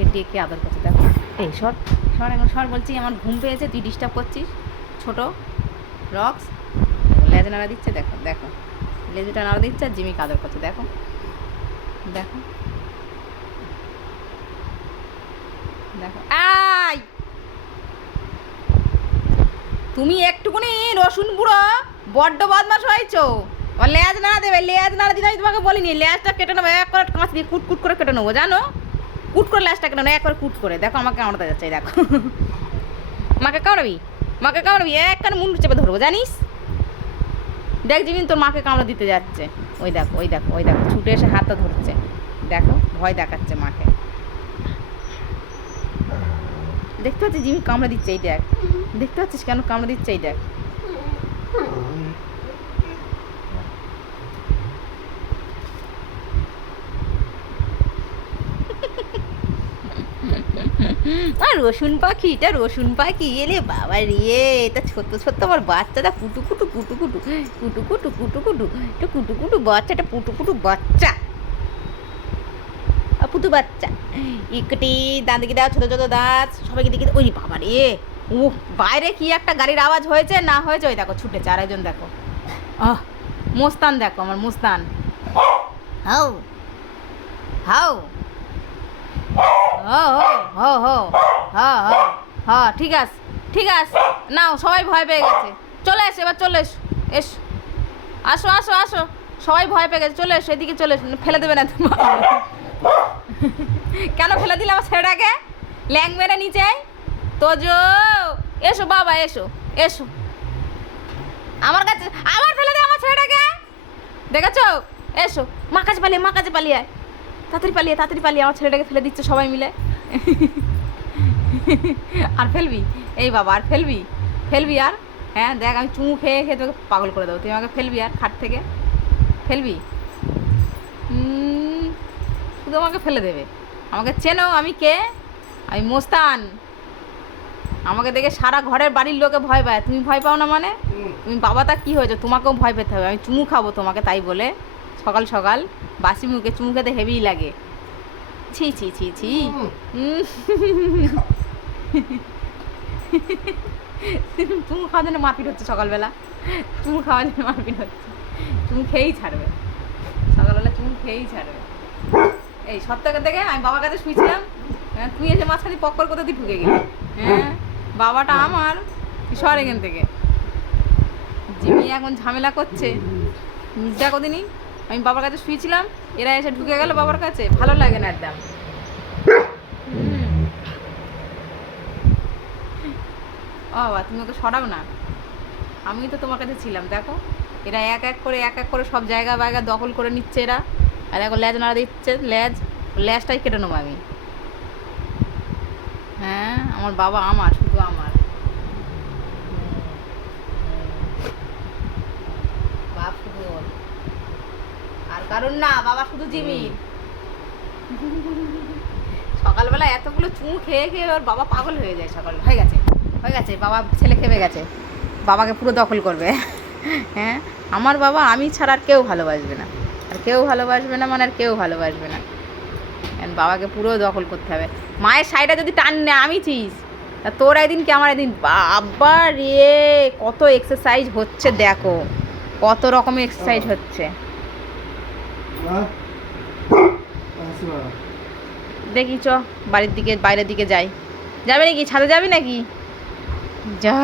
মাকে ডেকে আদর করছে। দেখো এই সর সর, এখন সর বলছি, আমার ঘুম পেয়েছে, তুই ডিস্টার্ব করছিস। ছোট রক্স লেজ নাড়া দিচ্ছে, দেখো দেখো লেজুটা নাড়া দিচ্ছে আর জিমিকে আদর করছে। দেখো দেখো দেখো। আই তুমি একটুকুনি রসুন বুড়ো বড্ড বদমাশ হয়েছো। ও লেজ নাড়া দেবে, লেজ নাড়া দিতে আমি তোমাকে বলিনি। লেজটা কেটে নেবো, এক করে কাঁচ দিয়ে কুট কুট করে কেটে নেবো, জানো? কুট করে লেজটা কেটে নেবো, এক করে কুট করে। দেখো আমাকে কামড়াতে যাচ্ছে, দেখো মাকে কামড়াবি, মাকে কামড়াবি, এক কানে মুন্ডু চেপে ধরবো, জানিস? দেখ জিমিন তোর মাকে কামড়া দিতে যাচ্ছে। ওই দেখো ওই দেখো ওই দেখো ছুটে এসে হাতটা ধরছে, দেখো ভয় দেখাচ্ছে মাকে। দেখতে পাচ্ছিস জিমি কামড়া দিচ্ছে, এই দেখ, দেখতে পাচ্ছিস কেন কামড়া দিচ্ছে, এই দেখ। আর রসুন পাখি, এটা রসুন পাখি এলে বাবা রে, এটা ছোট্ট ছোট্ট আমার বাচ্চাটা কুটু কুটু কুটু কুটু কুটু কুটু কুটু কুটু, এটা কুটু কুটু বাচ্চা, এটা পুটু পুটু বাচ্চা, পুটু বাচ্চা। ইকটি দাঁত দিকে দাও, ছোটো ছোটো দাঁত, সবাইকে দিকে। ওই বাবা রে, ও বাইরে কি একটা গাড়ির আওয়াজ হয়েছে না হয়েছে, ওই দেখো ছুটেছে আরেকজন, দেখো মোস্তান, দেখো আমার মোস্তান। হাও হাও হো হো হো হো হো হো, ঠিক আছে ঠিক আছে, নাও সবাই ভয় পেয়ে গেছে, চলে এসো এবার, চলে এসো, এসো আসো আসো আসো, সবাই ভয় পেয়ে গেছে, চলে এসো এদিকে, চলে এসো, ফেলে দেবে না তোমার। কেন ফেলে দিলে আমার ছেলেটাকে, ল্যাং মেরে নিচে তোজো, এসো বাবা এসো এসো আমার কাছে, আবার ফেলে দে আমার ছেলেটাকে, দেখেছো? এসো মা কাছে পালিয়ে, মা কাছে পালিয়ে আয়, তাড়াতাড়ি পালিয়ে, তাড়াতাড়ি পালিয়ে, আমার ছেলেটাকে ফেলে দিচ্ছে সবাই মিলে। আর ফেলবি, এই বাবা আর ফেলবি, ফেলবি আর, হ্যাঁ দেখ আমি চুমু খেয়ে খেয়ে তোকে পাগল করে দেবো, তুই আমাকে ফেলবি আর খাট থেকে, ফেলবি? শুধু আমাকে ফেলে দেবে। আমাকে চেনো আমি কে? আমি মোস্তান। আমাকে দেখে সারা ঘরের বাড়ির লোকে ভয় পায়, তুমি ভয় পাও না মানে? তুমি বাবাটা কী হয়েছে, তোমাকেও ভয় পেতে হবে। আমি চুমু খাবো তোমাকে তাই বলে সকাল সকাল, বাসি মুখে চুমু খেতে হেভিই লাগে। ছি ছি ছি ছি। চুমু খাওয়ার জন্য মারপিট হচ্ছে সকালবেলা, চুমু খাওয়ার জন্য মারপিট হচ্ছে, চুমু খেয়েই ছাড়বে সকালবেলা, চুমু খেয়েই ছাড়বে। এই সপ্তাহে থেকে আমি বাবার কাছে শুয়েছিলাম, হ্যাঁ তুই এসে মাঝখানে পক্কর কোথা দিয়ে ঢুকে গেলি, হ্যাঁ বাবাটা আমার, সর এখান থেকে। জিমি এখন ঝামেলা করছে, দেখো দিনই আমি বাবার কাছে শুয়েছিলাম, এরা এসে ঢুকে গেল বাবার কাছে, ভালো লাগে না একদম। ও বাবা তুমি ওকে সরাও না, আমি তো তোমার কাছে ছিলাম। দেখো এরা এক এক করে এক এক করে সব জায়গা বাইগা দখল করে নিচ্ছে এরা, আর এখন লেজ নাড়া দিচ্ছে, লেজটাই কেটে নেবো আমি। হ্যাঁ আমার বাবা আমার, শুধু আমার বাপ, শুধু ওর, আর কারণ না, বাবা শুধু জিমি। সকালবেলা এতগুলো চুমু খেয়ে খেয়ে ওর বাবা পাগল হয়ে যায়, সকাল হয়ে গেছে, হয়ে গেছে, বাবা ছেলে খেপে গেছে, বাবাকে পুরো দখল করবে। হ্যাঁ আমার বাবা আমি ছাড়া আর কেউ ভালোবাসবে না, আর কেউ ভালোবাসবে না মানে আর কেউ ভালোবাসবে না, বাবাকে পুরো দখল করতে হবে। মায়ের সাইডে যদি টান নে আমি চিস, তা তোর একদিন কি আমার একদিন, বাবা রে কত এক্সারসাইজ হচ্ছে, দেখো কত রকমের এক্সারসাইজ হচ্ছে। দেখি চ বাড়ির দিকে, বাইরের দিকে যাই, যাবে নাকি ছাদে যাবি নাকি? যা